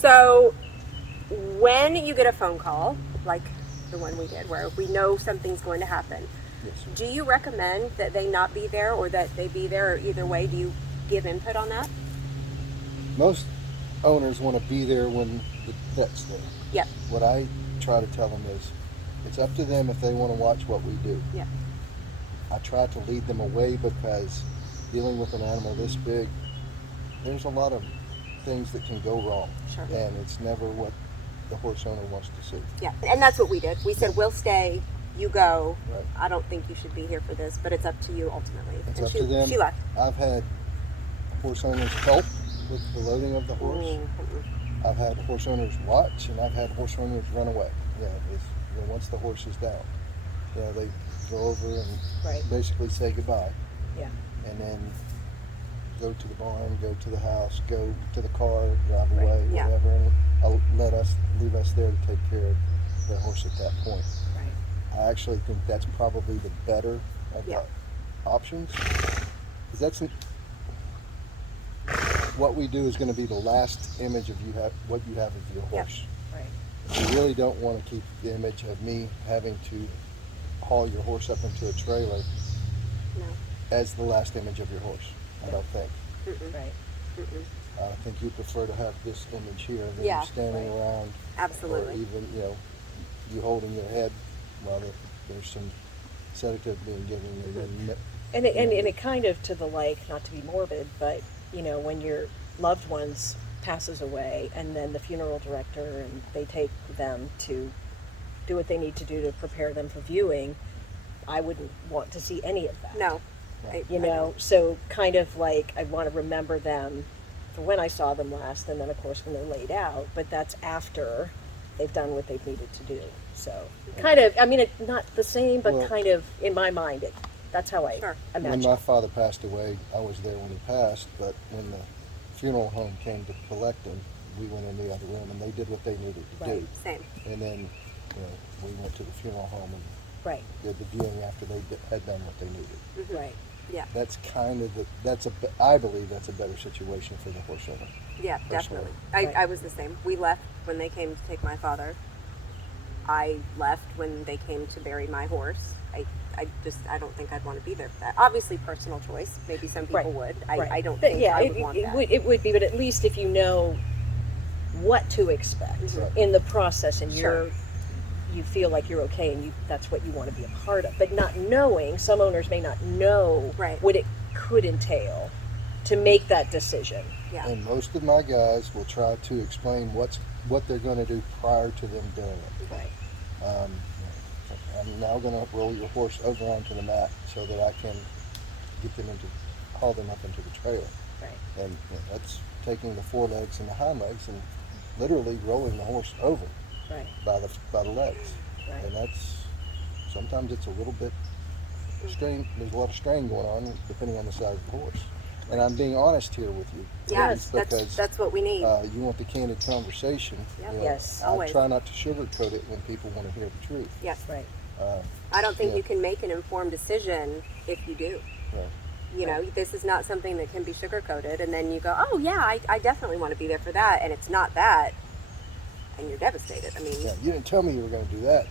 So when you get a phone call, like the one we did, where we know something's going to happen, Yes, sir. do you recommend that they not be there or that they be there, or either way? Do you give input on that? Most owners want to be there when the vet's there. Yep. What I try to tell them is, it's up to them if they want to watch what we do. Yeah. I try to lead them away because dealing with an animal this big, there's a lot of things that can go wrong. Sure. And it's never what the horse owner wants to see. Yeah, and that's what we did. We said, we'll stay, you go. Right. I don't think you should be here for this, but it's up to you ultimately. It's and up she, to them. She left. I've had horse owners help with the loading of the horse. Mm-hmm. I've had horse owners watch, and I've had horse owners run away. Once the horse is down, they go over and basically say goodbye. Yeah. And then go to the barn, go to the house, go to the car, drive away, whatever, and leave us there to take care of the horse at that point. Right. I actually think that's probably the better of the options, because that's what we do is going to be the last image of what you have of your horse. Right. You really don't want to keep the image of me having to haul your horse up into a trailer as the last image of your horse. I don't think. Right. I think you prefer to have this image here than you standing around. Absolutely. Or even, you holding your head while there's some sedative being given. And it kind of, to the not to be morbid, but when your loved ones passes away and then the funeral director and they take them to do what they need to do to prepare them for viewing, I wouldn't want to see any of that. No. So kind of I want to remember them for when I saw them last, and then of course when they're laid out, but that's after they've done what they've needed to do. So kind of, it's not the same, but kind of in my mind, that's how I imagine. When my father passed away, I was there when he passed, but when the funeral home came to collect him, we went in the other room and they did what they needed to do. Same. And then, we went to the funeral home and did the viewing after they had done what they needed. Mm-hmm. Right. Yeah. That's kind of I believe that's a better situation for the horse owner. Yeah, definitely. I was the same. We left when they came to take my father. I left when they came to bury my horse. I don't think I'd want to be there for that. Obviously, personal choice. Maybe some people would. I don't think I would want that. It would be, but at least if you know what to expect in the process, and you feel like you're okay, and that's what you want to be a part of. But not knowing, some owners may not know what it could entail to make that decision. Yeah. And most of my guys will try to explain what they're going to do prior to them doing it. Right. I'm now going to roll your horse over onto the mat so that I can haul them up into the trailer. Right. And that's taking the forelegs and the hind legs and literally rolling the horse over by the legs. Right. And sometimes it's a little bit strain. There's a lot of strain going on depending on the size of the horse. And I'm being honest here with you. Yes, because that's what we need. You want the candid conversation. Yep. Yes, always. I try not to sugarcoat it when people want to hear the truth. Yes. Right. I don't think you can make an informed decision if you do. Right. This is not something that can be sugar-coated, and then you go, oh yeah, I definitely want to be there for that, and it's not that, and you're devastated. You didn't tell me you were going to do that.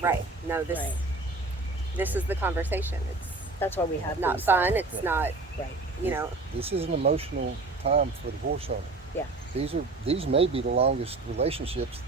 Right. No, this is the conversation. That's why we have not these. fun. It's not, right. This is an emotional time for the horse owner. Yeah. These may be the longest relationships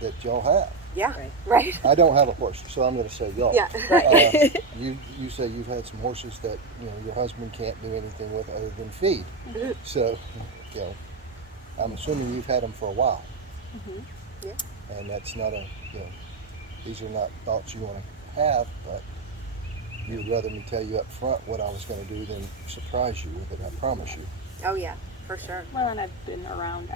that y'all have. Yeah. Right. I don't have a horse, so I'm going to say y'all. Yeah. Right. You say you've had some horses that your husband can't do anything with other than feed. Mm-hmm. So, I'm assuming you've had them for a while. Mm-hmm. Yeah. And that's not these are not thoughts you want to have, but you'd rather me tell you up front what I was going to do than surprise you with it. I promise you. Oh yeah, for sure. Well, and I've been around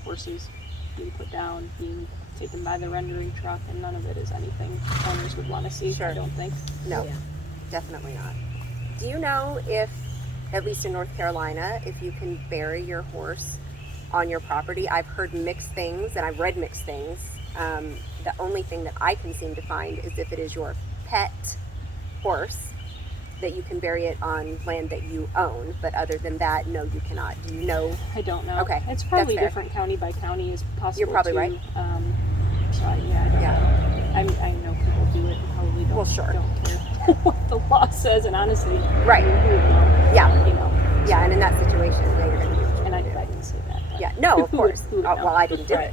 horses being put down, being taken by the rendering truck, and none of it is anything owners would want to see. Sure. I don't think. No, definitely not. Do you know if, at least in North Carolina, if you can bury your horse on your property? I've heard mixed things, and I've read mixed things. The only thing that I can seem to find is if it is your pet horse, that you can bury it on land that you own, but other than that, no, you cannot. Do you know? I don't know. Okay, It's probably that's fair. different county by county is possible. You're probably too. right. So I don't know. I know people do it and probably don't, Well, sure. don't care what the law says, and honestly, Right. who would know? Yeah. You know. Yeah, and in that situation, yeah, you're going to do what And I you do. didn't say that. But Yeah, no, of who course. would know? Well, I didn't do it.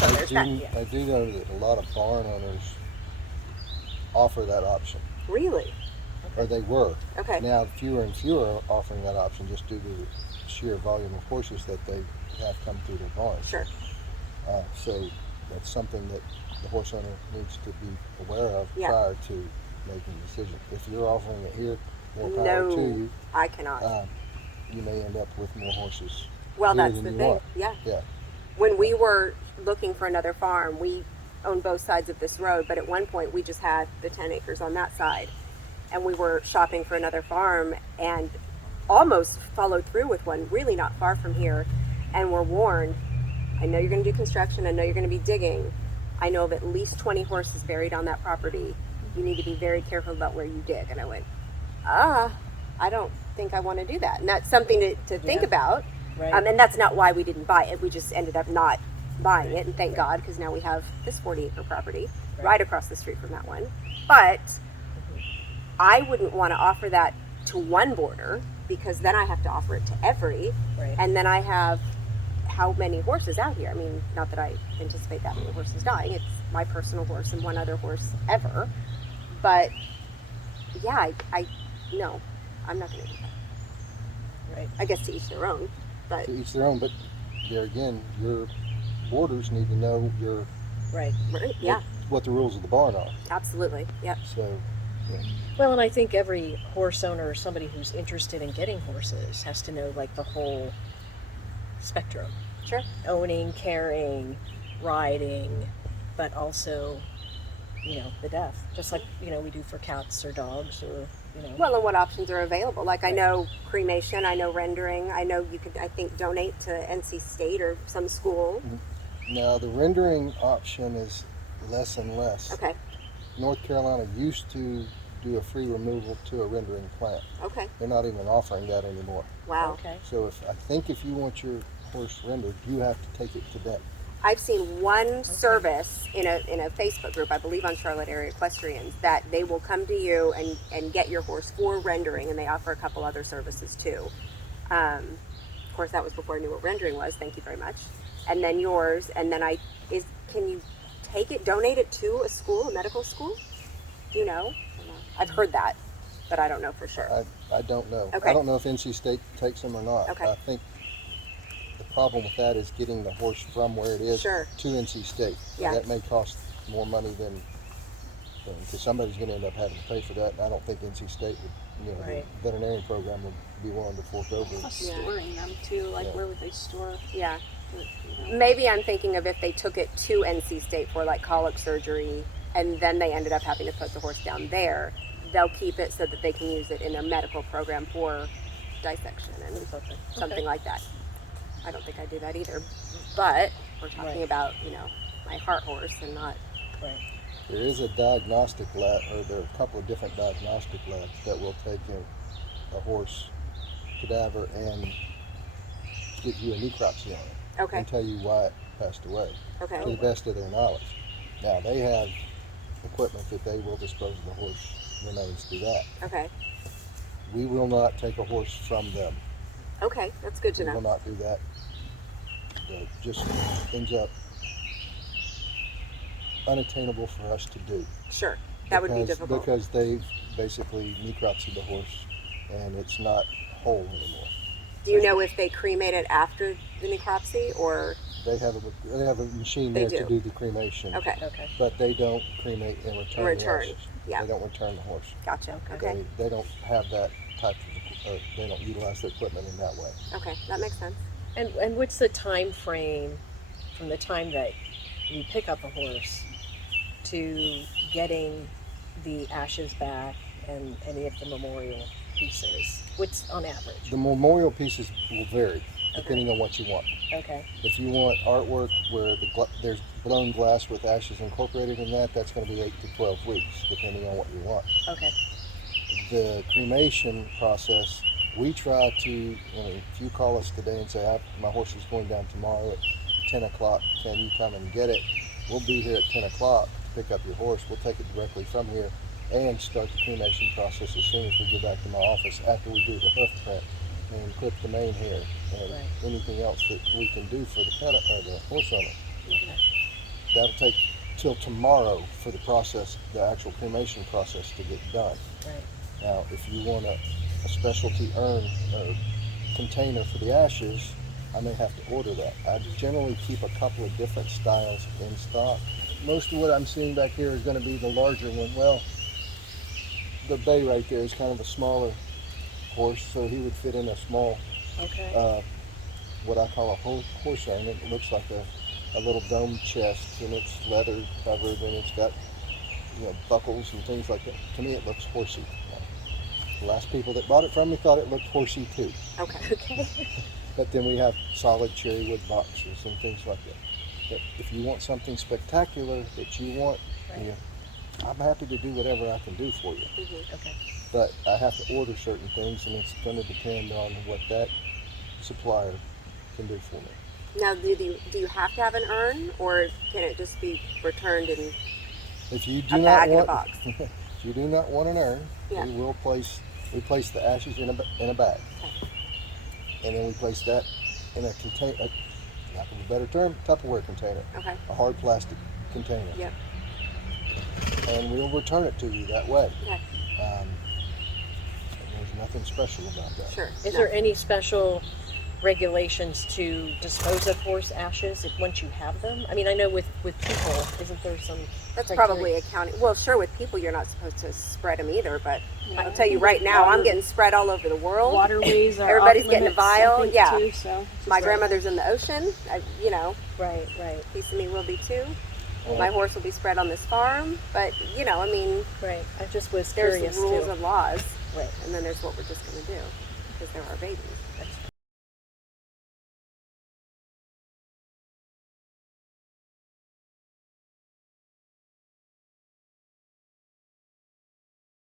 So there's that. I do know that a lot of barn owners offer that option, Really? or they were. Okay. Now fewer and fewer are offering that option just due to the sheer volume of horses that they have come through their barns. Sure. So that's something that the horse owner needs to be aware of Yeah. prior to making a decision. If you're offering it here, more power No, to you. I cannot. You may end up with more horses. Well, here that's than the you thing. want. Yeah. Yeah. When we were looking for another farm, we owned both sides of this road, but at one point we just had the 10 acres on that side. And we were shopping for another farm and almost followed through with one really not far from here, and were warned, I know you're going to do construction, I know you're going to be digging, I know of at least 20 horses buried on that property. You need to be very careful about where you dig. And I went, I don't think I want to do that. And that's something to think Yeah. about. Right. And that's not why we didn't buy it. We just ended up not buying it, and thank God, because now we have this 40-acre property right across the street from that one. But I wouldn't want to offer that to one boarder, because then I have to offer it to every, Right. and then I have how many horses out here? I mean, not that I anticipate that many horses dying. It's my personal horse and one other horse ever. But yeah, no, I'm not going to do that. Right. I guess to each their own, but To each their own, but there again, your boarders need to know Right. yeah, what the rules of the barn are. absolutely, yep. So, yeah. Well, and I think every horse owner or somebody who's interested in getting horses has to know like the whole spectrum. Sure. Owning, caring, riding, but also, the death. Just like, we do for cats or dogs or, Well, and what options are available? Like I know cremation, I know rendering, I know you could, I think, donate to NC State or some school. Now the rendering option is less and less. Okay, North Carolina used to do a free removal to a rendering plant. okay, They're not even offering that anymore. wow. Okay. So if you want your horse rendered, you have to take it to them. I've seen one service in a Facebook group, I believe on Charlotte Area Equestrians, that they will come to you and get your horse for rendering, and they offer a couple other services too. Of course, that was before I knew what rendering was. Thank you very much. And then yours, and then can you donate it to a school, a medical school? Do you know? I've heard that, but I don't know for sure. I don't know. Okay. I don't know if NC State takes them or not. Okay. I think the problem with that is getting the horse from where it is Sure. to NC State. Yeah. That may cost more money than because somebody's going to end up having to pay for that. And I don't think NC State would, Right. the veterinarian program would be willing to fork over. Plus Yeah. storing them too. Like, Yeah. where would they store? Yeah. You know? Maybe I'm thinking of if they took it to NC State for like colic surgery, and then they ended up having to put the horse down there, they'll keep it so that they can use it in a medical program for dissection and something like that. I don't think I do that either, but we're talking Right. about, my heart horse and not, Right. There is a diagnostic lab, or there are a couple of different diagnostic labs that will take a horse cadaver and give you a necropsy on it okay, and tell you why it passed away, to okay, the best of their knowledge. Now, they have equipment that they will dispose of the horse remains through that. okay, We will not take a horse from them. okay, that's good to We will know. not do that. It just ends up unattainable for us to do. Sure, that would be Because- difficult. Because they've basically necropsied the horse and it's not whole anymore. Do you know if they cremate it after the necropsy, or, They have a machine They there to do. do the cremation. okay, Okay. But they don't cremate and return the Return, horses. yeah. They don't return the horse. gotcha, okay, They don't have that type of, they don't utilize the equipment in that way. okay, that makes sense. And what's the time frame from the time that you pick up a horse to getting the ashes back and any of the memorial pieces? What's on average? The memorial pieces will vary depending on what you want. Okay. If you want artwork where there's blown glass with ashes incorporated in that, that's going to be 8 to 12 weeks, depending on what you want. Okay. The cremation process, we try to, if you call us today and say, my horse is going down tomorrow at 10 o'clock, can you come and get it? We'll be here at 10 o'clock to pick up your horse. We'll take it directly from here and start the cremation process as soon as we go back to my office after we do the hoof print and clip the mane hair and anything else that we can do for the pet or the horse owner. Okay. That'll take till tomorrow for the process, the actual cremation process to get done. Right. Now, if you want a specialty urn or container for the ashes, I may have to order that. I generally keep a couple of different styles in stock. Most of what I'm seeing back here is going to be the larger one. Well, the bay right there is kind of a smaller horse, so he would fit in a small, what I call a horse urn. It looks like a little dome chest, and it's leather covered, and it's got buckles and things like that. To me, it looks horsey. The last people that bought it from me thought it looked horsey too. Okay. But then we have solid cherry wood boxes and things like that. But if you want something spectacular that you want, I'm happy to do whatever I can do for you. Mm-hmm. Okay. But I have to order certain things, and it's going to depend on what that supplier can do for me. Now, do you have to have an urn, or can it just be returned in If you do a not bag want, in a box? if you do not want an urn, we place the ashes in a bag, and then we place that in a container, lack of a better term, Tupperware container, a hard plastic container. Yep. And we'll return it to you that way. Okay. There's nothing special about that. Sure. Is there any special regulations to dispose of horse ashes once you have them? I mean, I know with people, isn't there some That's criteria? probably accounting. Well, sure, with people, you're not supposed to spread them either, but I'll tell you right now, I'm getting spread all over the world. Waterways are Everybody's off getting a limits, I vial. think, Yeah. too, so My grandmother's in the ocean. Right. A piece of me will be too. My horse will be spread on this farm, but I mean, Right. I just was there's curious rules too. and laws, Right. and then there's what we're just going to do because they're our babies.